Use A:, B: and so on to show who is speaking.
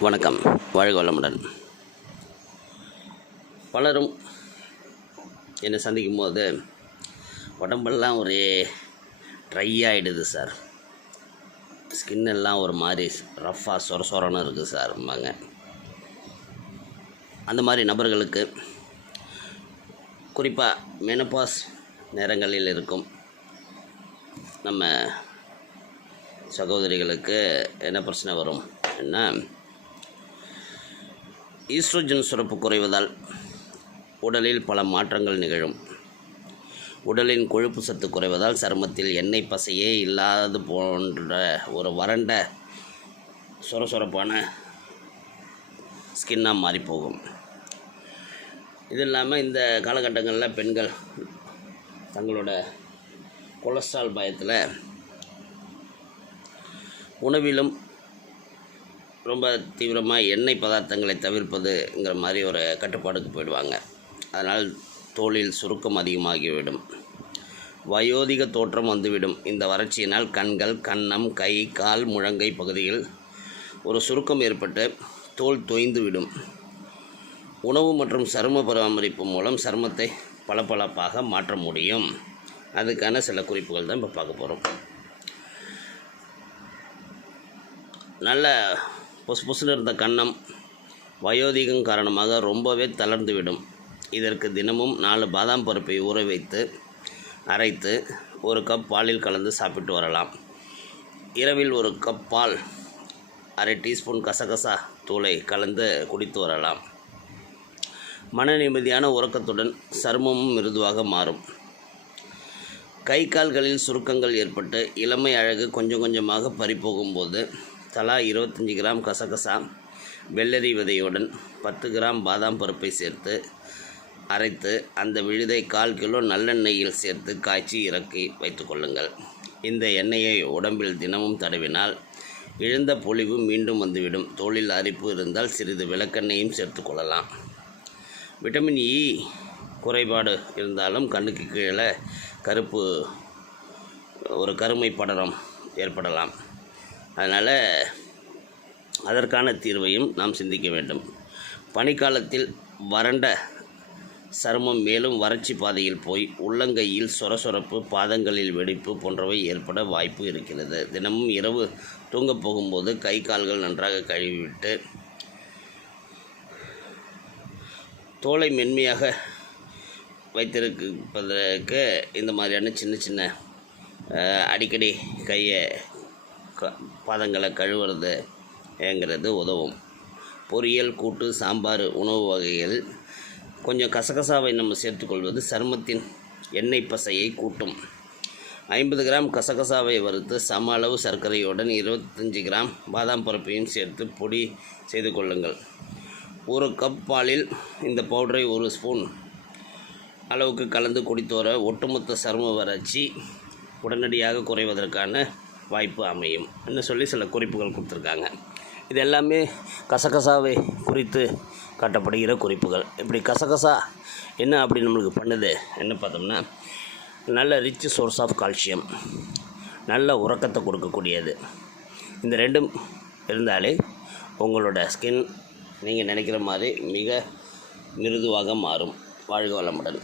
A: வணக்கம். வாழ்க வளமுடன். பலரும் என்னை சந்திக்கும் போது உடம்பெல்லாம் ஒரே ட்ரை ஆகிடுது சார் ஸ்கின் எல்லாம் ஒரு மாதிரி ரஃப்பாக சொர சொரன்னு இருக்குது சார் அம்மாங்க அந்த மாதிரி நபர்களுக்கு குறிப்பாக மெனபாஸ் நேரங்களில் இருக்கும் நம்ம சகோதரிகளுக்கு என்ன பிரச்சனை வரும்? என்ன? ஈஸ்ட்ரோஜன் சுரப்பு குறைவதால் உடலில் பல மாற்றங்கள் நிகழும். உடலின் கொழுப்பு சத்து குறைவதால் சருமத்தில் எண்ணெய் பசையே இல்லாது போன்ற ஒரு வறண்ட சுரசுரப்பான ஸ்கின்னாக மாறிப்போகும். இது இல்லாமல் இந்த காலகட்டங்களில் பெண்கள் தங்களோட கொலஸ்ட்ரால் பயத்தில் உணவிலும் ரொம்ப தீவிரமாக எண்ணெய் பதார்த்தங்களை தவிர்ப்பதுங்கிற மாதிரி ஒரு கட்டுப்பாடுக்கு போயிடுவாங்க. அதனால் தோலில் சுருக்கம் அதிகமாகிவிடும். வயோதிக தோற்றம் வந்துவிடும். இந்த வறட்சியினால் கண்கள் கன்னம் கை கால் முழங்கை பகுதியில் ஒரு சுருக்கம் ஏற்பட்டு தோல் தொய்ந்துவிடும். உணவு மற்றும் சரும பராமரிப்பு மூலம் சருமத்தை பளபளப்பாக மாற்ற முடியும். அதுக்கான சில குறிப்புகள் தான் இப்போ பார்க்க போகிறோம் நல்ல பொசு பொசுன்னு இருந்த கன்னம் வயோதிகம் காரணமாக ரொம்பவே தளர்ந்துவிடும். இதற்கு தினமும் நாலு பாதாம் பருப்பை ஊற வைத்து அரைத்து ஒரு கப் பாலில் கலந்து சாப்பிட்டு வரலாம். இரவில் ஒரு கப் பால் அரை டீஸ்பூன் கசகசா தூளை கலந்து குடித்து வரலாம். மன நிம்மதியான உறக்கத்துடன் சருமமும் மிருதுவாக மாறும். கை கால்களில் சுருக்கங்கள் ஏற்பட்டு இளமை அழகு கொஞ்சம் கொஞ்சமாக பறிப்போகும்போது தலா இருபத்தஞ்சி கிராம் கசகசா வெள்ளரி விதையுடன் பத்து கிராம் பாதாம் பருப்பை சேர்த்து அரைத்து அந்த விழுதை கால் கிலோ நல்லெண்ணெயில் சேர்த்து காய்ச்சி இறக்கி வைத்துக்கொள்ளுங்கள் இந்த எண்ணெயை உடம்பில் தினமும் தடவினால் இழந்த பொலிவு மீண்டும் வந்துவிடும். தோளில் அரிப்பு இருந்தால் சிறிது விளக்கெண்ணையும் சேர்த்து கொள்ளலாம். விட்டமின் இ குறைபாடு இருந்தாலும் கண்ணுக்கு கீழே கருப்பு ஒரு கருமை படரம் ஏற்படலாம். அதனால் அதற்கான தீர்வையும் நாம் சிந்திக்க வேண்டும். பனிக்காலத்தில் வறண்ட சருமம் மேலும் வறட்சி பாதையில் போய் உள்ளங்கையில் சொரசொரப்பு பாதங்களில் வெடிப்பு போன்றவை ஏற்பட வாய்ப்பு இருக்கிறது. தினமும் இரவு தூங்கப் போகும்போது கை கால்கள் நன்றாக கழுவிவிட்டு தோலை மென்மையாக வைத்திருப்பதற்கு இந்த மாதிரியான சின்ன சின்ன அடிக்கடி கையை க பாதங்களை கழுவுறதுங்கிறது உதவும். பொரியல் கூட்டு சாம்பார் உணவு வகைகள். கொஞ்சம் கசகசாவை நம்ம சேர்த்துக்கொள்வது சருமத்தின் எண்ணெய் பசையை கூட்டும். ஐம்பது கிராம் கசகசாவை வறுத்து சம அளவு சர்க்கரையுடன் இருபத்தஞ்சி கிராம் பாதாம் பருப்பையும் சேர்த்து பொடி செய்து கொள்ளுங்கள். ஒரு கப் பாலில் இந்த பவுடரை ஒரு ஸ்பூன் அளவுக்கு கலந்து குடித்து வர ஒட்டுமொத்த சரும வறட்சி உடனடியாக குறைவதற்கான வாய்ப்பு அமையும் என்று சொல்லி சில குறிப்புகள் கொடுத்துருக்காங்க. இது எல்லாமே கசகசாவை குறித்து காட்டப்படுகிற குறிப்புகள். இப்படி கசகசா என்ன அப்படி நம்மளுக்கு பண்ணுது என்ன பார்த்தோம்னா நல்ல ரிச் சோர்ஸ் ஆஃப் கால்சியம் நல்ல உறக்கத்தை கொடுக்கக்கூடியது. இந்த ரெண்டும் இருந்தாலே உங்களோட ஸ்கின் நீங்கள் நினைக்கிற மாதிரி மிக மிருதுவாக மாறும் வாழ்க வளமுடன்.